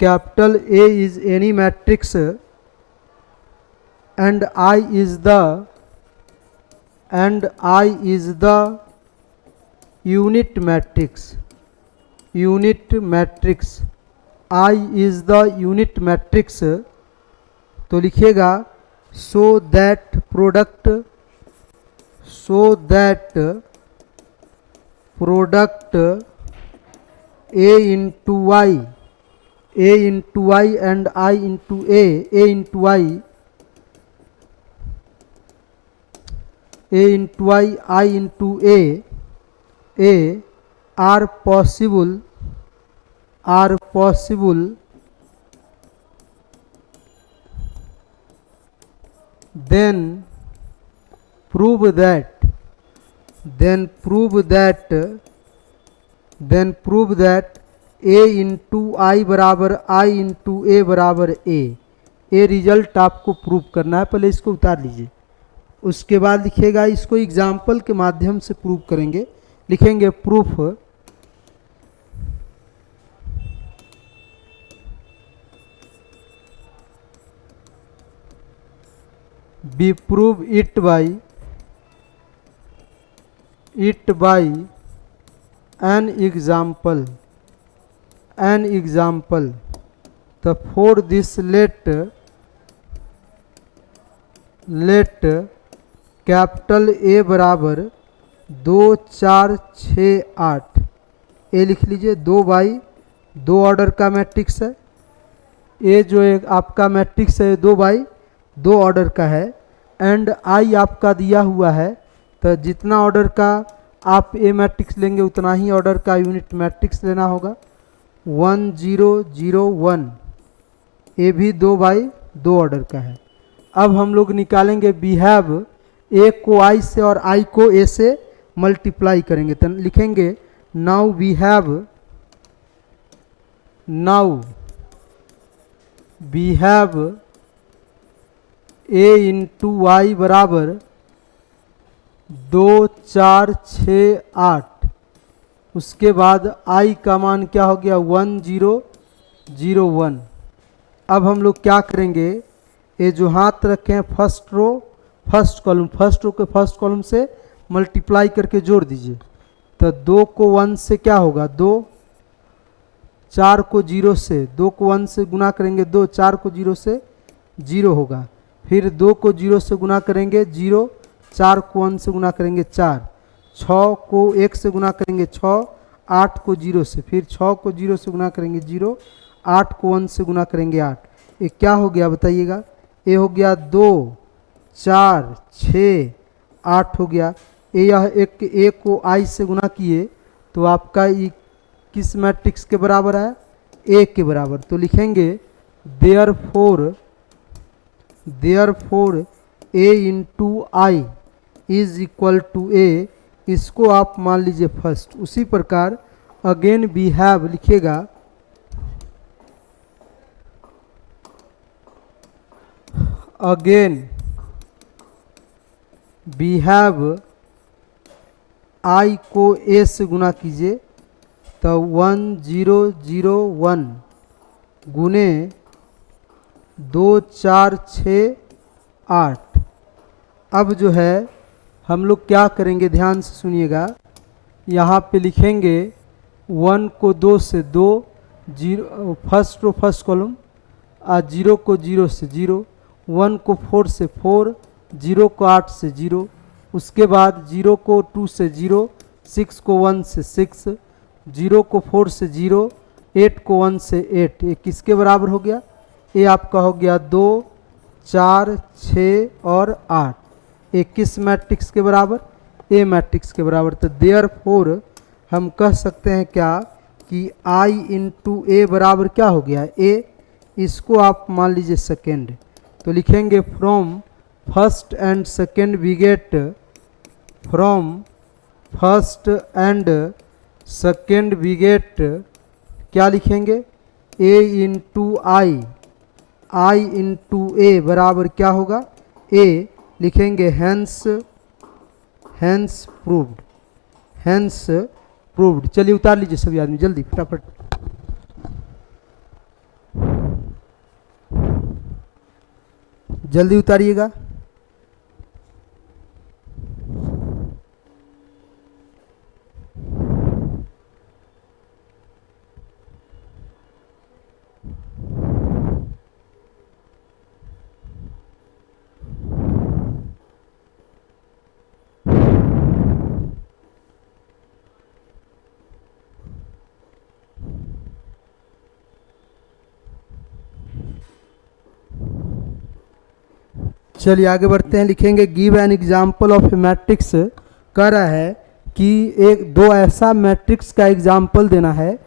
capital A is any matrix and I is the unit matrix, I is the unit matrix, तो लिखिएगा so that product A into Y and I into A into Y, I into A are possible, then prove that A into I बराबर I into A बराबर A। ये रिजल्ट आपको प्रूव करना है, पहले इसको उतार लीजिए। उसके बाद लिखिएगा, इसको एग्जाम्पल के माध्यम से प्रूव करेंगे। लिखेंगे proof be prove it by an example. तो for this let capital A बराबर 2 4 6 8, ए लिख लीजिए। 2 बाई 2 ऑर्डर का मैट्रिक्स है। ए जो एक आपका मैट्रिक्स है 2 बाई 2 ऑर्डर का है, एंड आई आपका दिया हुआ है। तो जितना ऑर्डर का आप ए मैट्रिक्स लेंगे उतना ही ऑर्डर का यूनिट मैट्रिक्स लेना होगा। 1 0 0 1, ए भी 2 बाई 2 ऑर्डर का है। अब हम लोग निकालेंगे वी हैव, ए को आई से और आई को ए से मल्टीप्लाई करेंगे। तो लिखेंगे now we have A into I बराबर 2 4 6 8। उसके बाद आई का मान क्या हो गया 1 0 0 1। अब हम लोग क्या करेंगे, ये जो हाथ रखे हैं first row first column, first row के फर्स्ट कॉलम से मल्टीप्लाई करके जोड़ दीजिए। तो 2 को 1 से क्या होगा 2, 4 को 0 से, 2 को 1 से गुना करेंगे 2, 4 को 0 से 0 होगा। फिर 2 को 0 से गुना करेंगे 0, 4 को 1 से गुना करेंगे 4, 6 को 1 से गुना करेंगे 6, 8 को 0 से, फिर 6 को 0 से गुना करेंगे 0, 8 को 1 से गुना करेंगे 8। ये क्या हो गया बताइएगा, ये हो गया 2 4 6 8 हो गया। यह एक ए को आई से गुना किए तो आपका ये किस मैट्रिक्स के बराबर है, ए के बराबर। तो लिखेंगे therefore A into I is equal to A. इसको आप मान लीजिए फर्स्ट। उसी प्रकार अगेन वी हैव लिखिएगा, अगेन वी हैव आई को ए से गुना कीजिए। तो 1 0 0 1 गुने 2 4 6 8। अब जो है हम लोग क्या करेंगे, ध्यान से सुनिएगा। यहाँ पे लिखेंगे 1 को 2 से 2, 0 फर्स्ट रो फर्स्ट कॉलम, 0 को 0 से 0, 1 को 4 से 4, 0 को 8 से 0। उसके बाद 0 को 2 से 0, 6 को 1 से 6, 0 को 4 से 0, 8 को 1 से 8। ये किसके बराबर हो गया, ये आपका हो गया 2 4 6 और 8। ये किस मैट्रिक्स के बराबर, ए मैट्रिक्स के बराबर। तो देयरफॉर हम कह सकते हैं क्या कि i इंटू ए बराबर क्या हो गया, a, इसको आप मान लीजिए सेकेंड, तो लिखेंगे from first and second we get, from first and second we get, क्या लिखेंगे, a into I into A बराबर क्या होगा, a, लिखेंगे हैंस प्रूव्ड, हैंस प्रूव्ड। चलिए उतार लीजिए सभी आदमी जल्दी फटाफट, जल्दी उतारिएगा। चलिए आगे बढ़ते हैं, लिखेंगे give an example of a matrix, कह रहा है कि एक दो ऐसा मैट्रिक्स का एग्जाम्पल देना है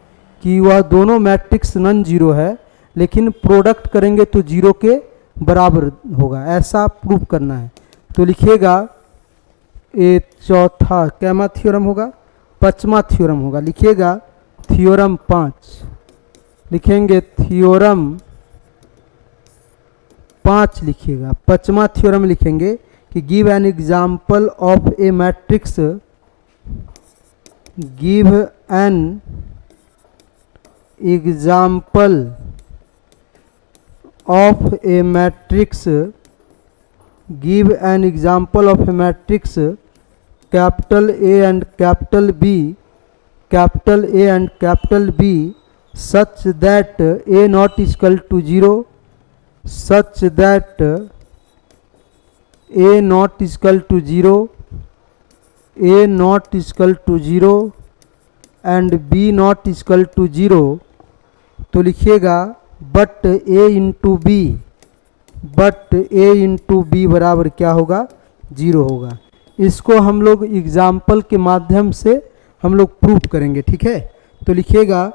कि वह दोनों मैट्रिक्स नॉन जीरो है, लेकिन प्रोडक्ट करेंगे तो जीरो के बराबर होगा, ऐसा प्रूव करना है। तो लिखिएगा ये चौथा कैमा थ्योरम होगा, पांचवा थ्योरम होगा, लिखिएगा थ्योरम 5, लिखेंगे थ्योरम 5 लिखिएगा। पांचवा थ्योरम लिखेंगे कि give an example of a matrix, give an example of a matrix, give an example of a matrix capital A and capital B, capital A and capital B such that A not equal to zero, such that a not equal to 0, a not equal to 0 and b not equal to 0, तो लिखिएगा but a into B, but a into B बराबर क्या होगा, 0 होगा। इसको हम लोग एग्जाम्पल के माध्यम से हम लोग प्रूफ करेंगे, ठीक है। तो लिखिएगा,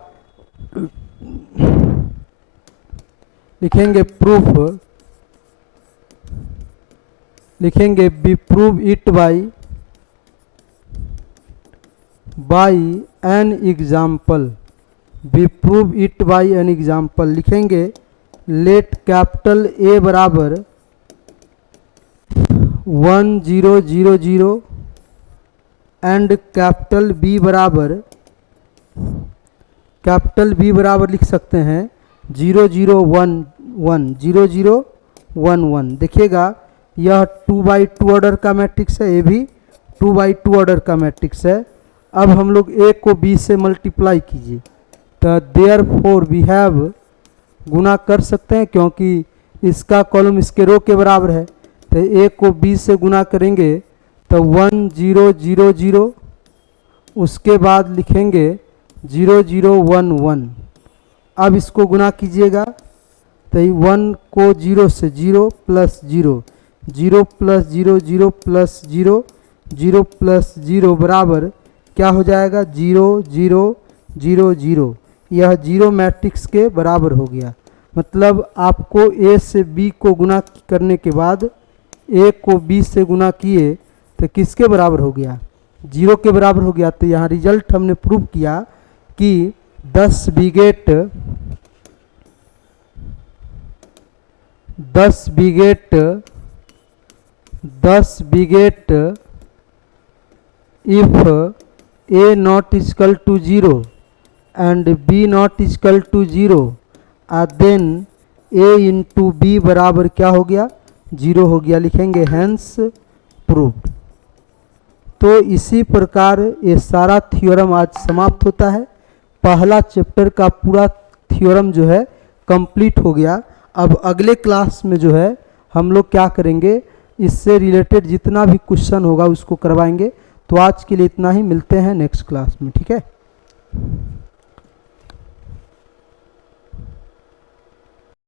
लिखेंगे प्रूफ, लिखेंगे be prove it by an example, be prove it by an example, लिखेंगे लेट कैपिटल ए बराबर 1 0 0 0 एंड कैपिटल बी बराबर, कैपिटल बी बराबर लिख सकते हैं 0 0 1 1 0 0 1 1। देखिएगा यह 2x2 ऑर्डर का मैट्रिक्स है, ये भी 2x2 ऑर्डर का मैट्रिक्स है। अब हम लोग ए को बी से मल्टीप्लाई कीजिए, तो देयरफॉर वी हैव, गुना कर सकते हैं क्योंकि इसका कॉलम इसके रो के बराबर है, तो ए को बी से गुना करेंगे तो 1 0 0 0, उसके बाद लिखेंगे 0 0 1 1। अब इसको गुना कीजिएगा तो 1 को 0 से 0 प्लस 0, 0 प्लस 0 0 प्लस 0, 0 प्लस 0 बराबर क्या हो जाएगा, 0 0 0 0। यह 0 मैट्रिक्स के बराबर हो गया। मतलब आपको ए से बी को गुना करने के बाद ए को बी से गुना किए तो किसके बराबर हो गया, 0 के बराबर हो गया। तो यहाँ रिजल्ट हमने प्रूव किया कि 10 बिगेट 'if a not equal to 0 and b not equal to 0 then a into B बराबर क्या हो गया, 0 हो गया। लिखेंगे हैंस प्रूव्ड। तो इसी प्रकार ये सारा थ्योरम आज समाप्त होता है। पहला चैप्टर का पूरा थ्योरम जो है कंप्लीट हो गया। अब अगले क्लास में जो है हम लोग क्या करेंगे, इससे रिलेटेड जितना भी क्वेश्चन होगा उसको करवाएंगे। तो आज के लिए इतना ही, मिलते हैं नेक्स्ट क्लास में, ठीक है।